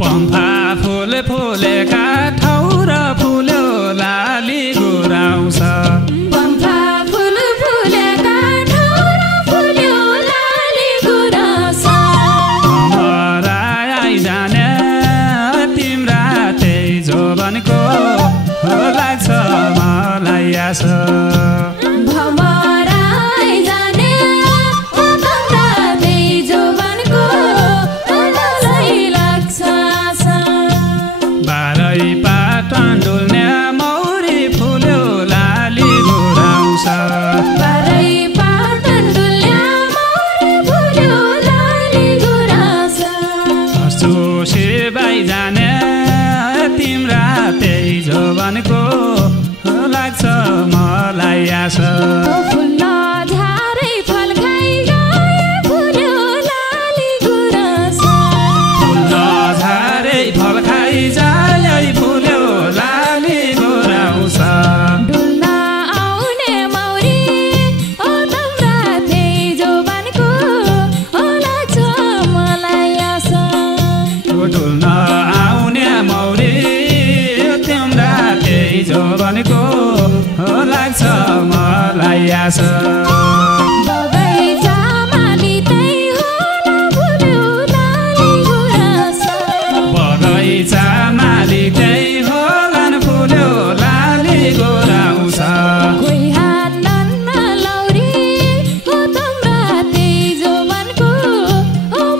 पम्फा फुल फुलेका ठाउँ र फुल्यो लाली गुराउँछ पम्फा फुल फुलेका ठाउँ र फुल्यो लाली गुराउँछ भमरा आइजाने तिम्रा त्यही जोबनको लाग्छ मलाई आशा जाने तिम्रा त्यही जोबनको लाग्छ मलाई आशा फुल्न झारै फल खाइ गए फुल्यो लाली गुराउँछ फुल्न झारै फल खाइ जाए फुल्यो लाली गुराउँछ डुल्न आउने मौरी ओ तम्रा त्यही जोबनको लाग्छ मलाई आशा डुल्न आउने मौरी तिम्रा त्यही जोबनको लाग्छ मलाई आशा बगैँचामा लिँदै होला फुल्यो लाली गुराउँछ बगैँचामा लिँदै होला फुल्यो लाली गुराउँछ कोही हान्दैन लौरी हो तम्रा त्यही जोबनको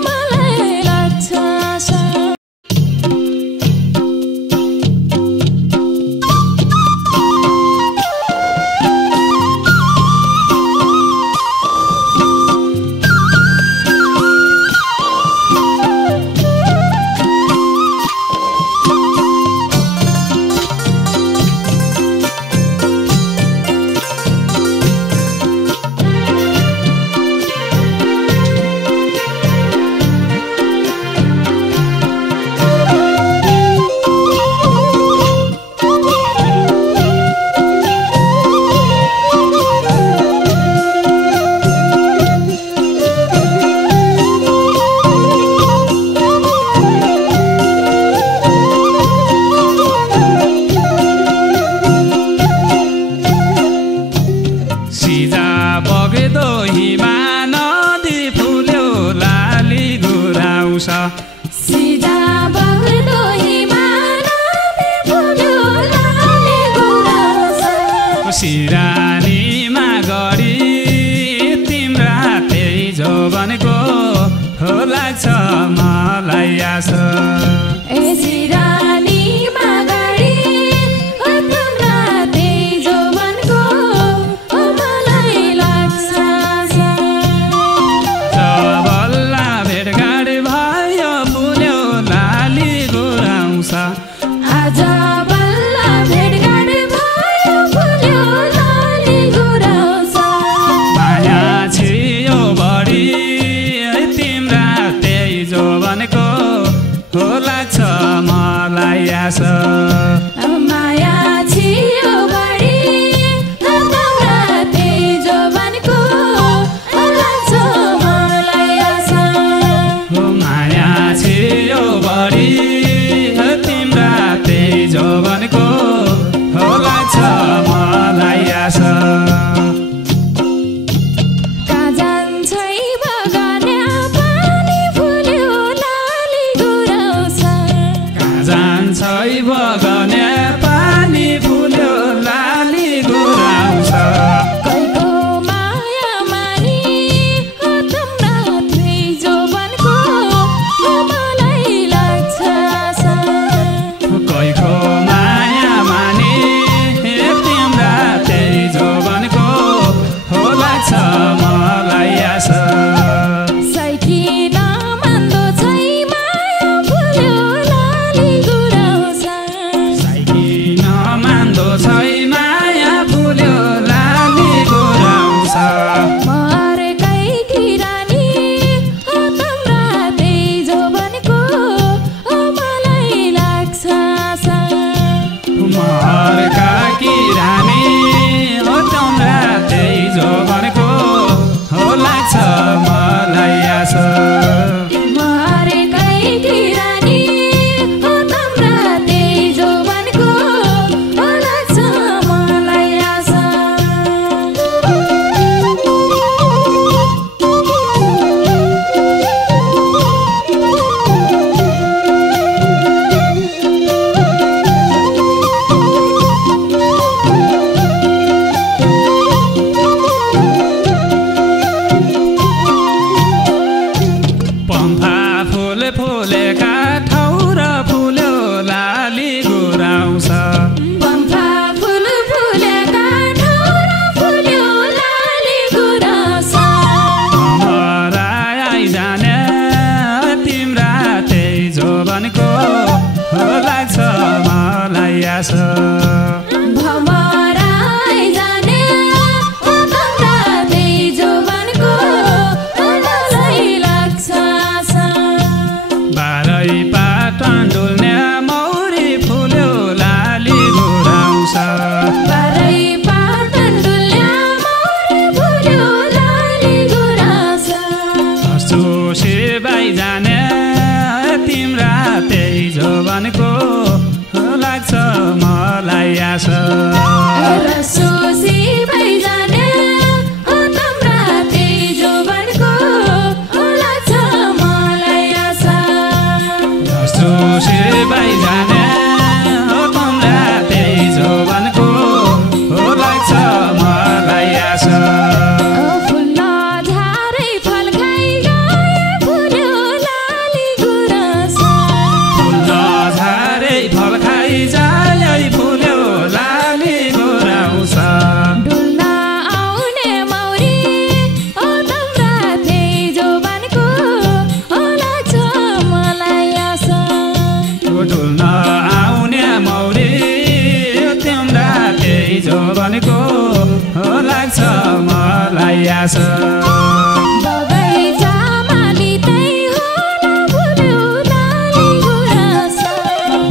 मलाई लाग्छ आशा बग्दो हिमा नदी फुल्यो लाली गुराउँछ सिधा बग्दो हिमा नदी फुल्यो लाली गुराउँछ सिरानीमा गरी तिम्रा त्यही जोबनको लाग्छ मलाई आशा ए सिरानीमा गरी ओ तम्रा त्यही जोबनको मलाई लाग्छ आशा बल्ला भेटघाट भयो फुल्यो लाली गुराउँछ आज बल्ल भेटघाट भयो फुल्यो लाली गुराउँछ माया छियो बढी तिम्रा त्यही जोबनको लाग्छ मलाई आशा माया छियो बढी तम्रा त्यही जोबनको लाग्छ मलाई आशा माया छियो बढी तिम्रा त्यही जोबनको लाग्छ मलाई आशा कहाँ जान्छ बगानमा पानी फुल्यो लाली गुराउँछ जान्छ बगने जौवनको हो लाग्छ मलाई आशा भमराई जाने ओ तम्रा त्यही जौवनको मलाई लाग्छ आशा बारै पाटन डुल्ने मौरी फुल्यो लाली घुराउँछ बारै पाटन डुल्ने मौरी फुल्यो लाली घुराउँछ हँसुसी बाई जाने तिम्रा त्यही जौवनको लाग्छ मलाई आशा रसोसी बाई जाने ओ तम्रा त्यही जौवनको लाग्छ मलाई आशा हँसुसी बाई जाने तिम्रा त्यही जौवनको लाग्छ मलाई आशा फुल्न झारै फल खाइ गए फुल्यो लाली गुराँस फुल्न झारै फल खाइ जालै फुल्यो लाली घुराउँछ डुल्न आउने मौरी ओ तम्रा त्यही जौवनको लाग्छ मलाई आशा डुल्न आउने मौरी तिम्रा त्यही जौवनको लाग्छ मलाई आशा बगैँचामा लिँदै होला फुल्यो लाली गुराँस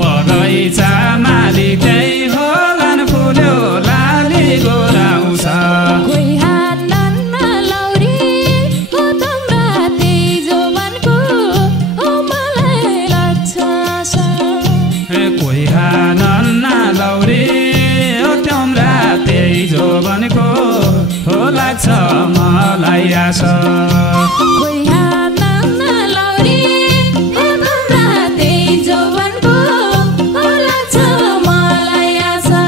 बगैँचामा लिँदै होलान् फुल्यो लाली घुराउँछ कोही हान्नन् लौरी ओ तम्रा त्यही जौवनको मलाई लाग्छ आशा कोही हानन्न लौरी तिम्रा त्यही जौवनको लाग्छ मलाई आशा कोही हान्नन् लौरी ओ तम्रा त्यही जौवनको लाग्छ मलाई आशा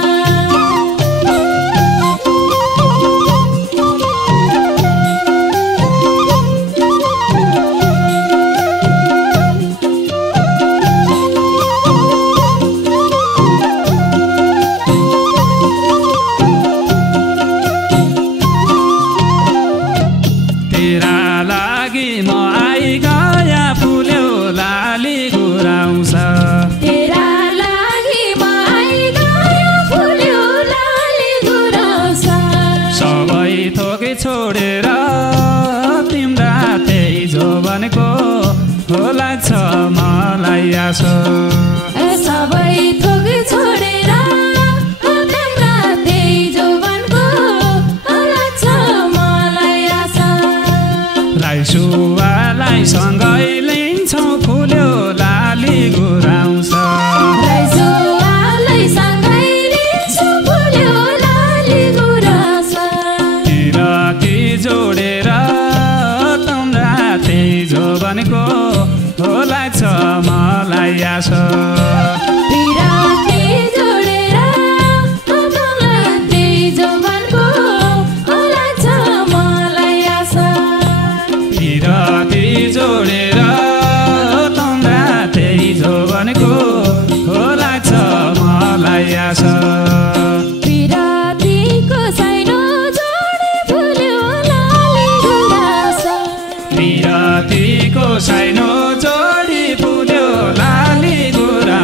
तेरा लागि म आइगया फुल्यो लाली घुराउँछ तेरा लागि म आइगयो फुल्यो लाली गुराँस सबै थोक छोडेर तिम्रा त्यही जौवनको लाग्छ मलाई आशा सबै थोक छोडेर तम्रा त्यही जौवनको लाग्छ मलाई आशा राइसुवालाई सँगै लिन्छौँ फुल्यो लाली घुराउँछ राइसुवालाई सँगै लिन्छु फुल्यो लाली गुराँस किराती जोडेर तिम्रा त्यही जौवनको लाग्छ मलाई आशा पिराती जोडेर तम्रा त्यही जौवनको लाग्छ मलाई आशा किराती जोडेर तिम्रा त्यही जौवनको लाग्छ मलाई आशा पिरातीको साइनो जोडी फुल्यो लाली गुराँस किरातीको साइनो जोडी फुल्यो लाली घुराउँछ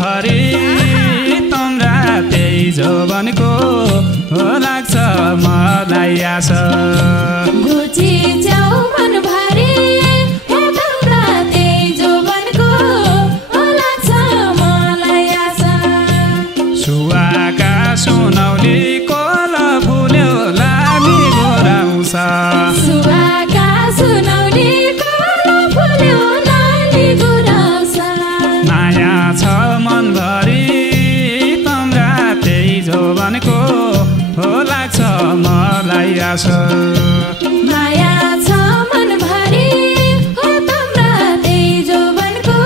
मनभरि तम्रा त्यही जोबनको हो लाग्छ मलाई आशा गुची जाऊ मनभरि तम्रा त्यही जोबनको हो लाग्छ मलाई आशा सुवाका सुनौली कोल फुल्यो लाली गोराउँछ सुवाका सुनौली कोल फुल्यो लाली गोराउँछ माया छ मनभरि तम्रा त्यही जोबनको हो लाग्छ मलाई आशा माया छ मनभरि हो तम्रा त्यही जोबनको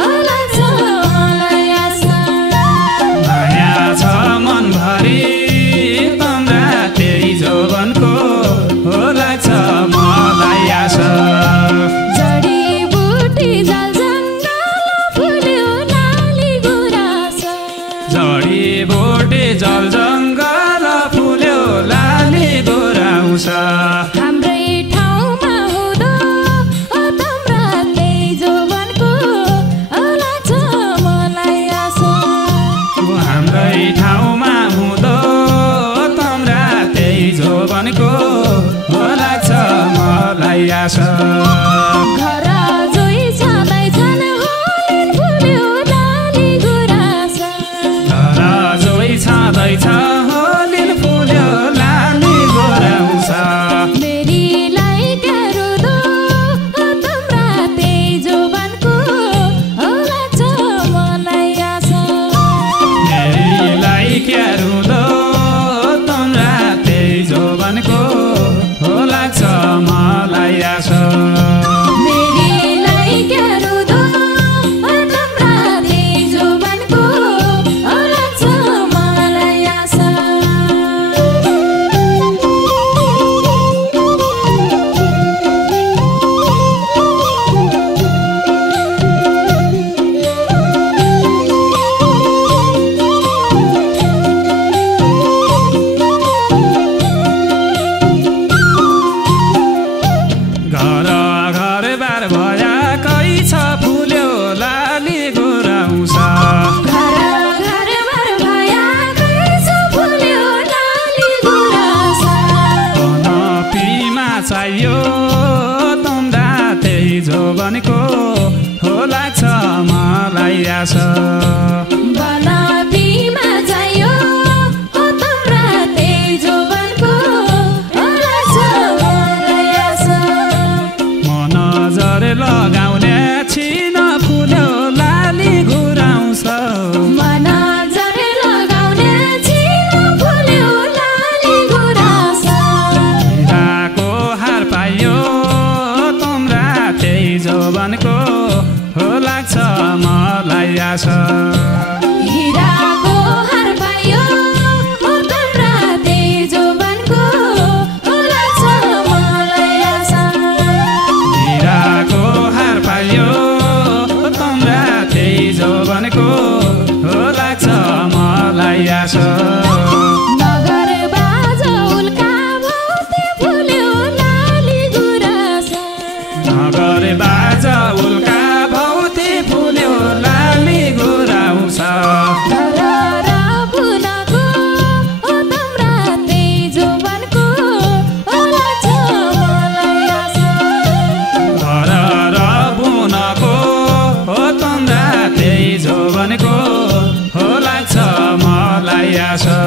हो लाग्छ मलाई आशा माया छ मनभरि तम्रा त्यही जोबनको हो लाग्छ मलाई आशा जडीबुटी जलजङ्गल फुल्यो लाली गुराँस जडीबुटी जलजङ्गल फुल्यो लाली गोराउँछ हाम्रै ठाउँमा हुँदो तम्रा त्यही जोबनको हो लाग्छ मलाई आशा हाम्रै ठाउँमा हुँदो तम्रा त्यही जोबनको हो लाग्छ मलाई आशा घर जोइ छँदैछन् होलिन फुल्यो लाली गुराँस घर जोइ छँदैछ होलिन फुल्यो लाली गोराउँछ मेरीलाई रुदो तम्रा त्यही जोबनको हो लाग्छ मलाई आशा मेरीलाई क्या रुँदो तम्रा त्यही जोबनको हो लाग्छ मलाई आशा मेरीलाई रुदो तम्रा त्यही जोबनको हो लाग्छ मलाई आशा घर घर बार भयाकै छ फुल्यो लाली गोराउँछ घर घर भर भयाकै छ फुल्यो लाली गुराँस पीमा चाहियो तम्रा त्यही जोबनको हो लाग्छ मलाई आशा बनाबीमा चाहियो तम्रा त्यही जोबनको हो लाग्छ मलाई आशा मन नजर लगाउने छिन फुल्यो लाली गोराउँछ नजर लगाउने छिन फुल्यो लाली गुराँस हिराको हार पाइयो तम्रा त्यही जोबनको हो लाग्छ मलाई आशा हिराको हार पाइयो तम्रा त्यही जोबनको हो लाग्छ मलाई आशा हिराको हार पाइयो तम्रा त्यही जोबनको हो लाग्छ मलाई आशा नगर बाजा उल्का भौते फुल्यो लाली गुराँस नगर बाजा उल्का भौती फुल्यो लाली गोराउँछ धरर बुनको तम्रा त्यही जोबनको हो लाग्छ मलाई आशा घर बुनको हो तम्रा त्यही जोबनको हो लाग्छ मलाई आशा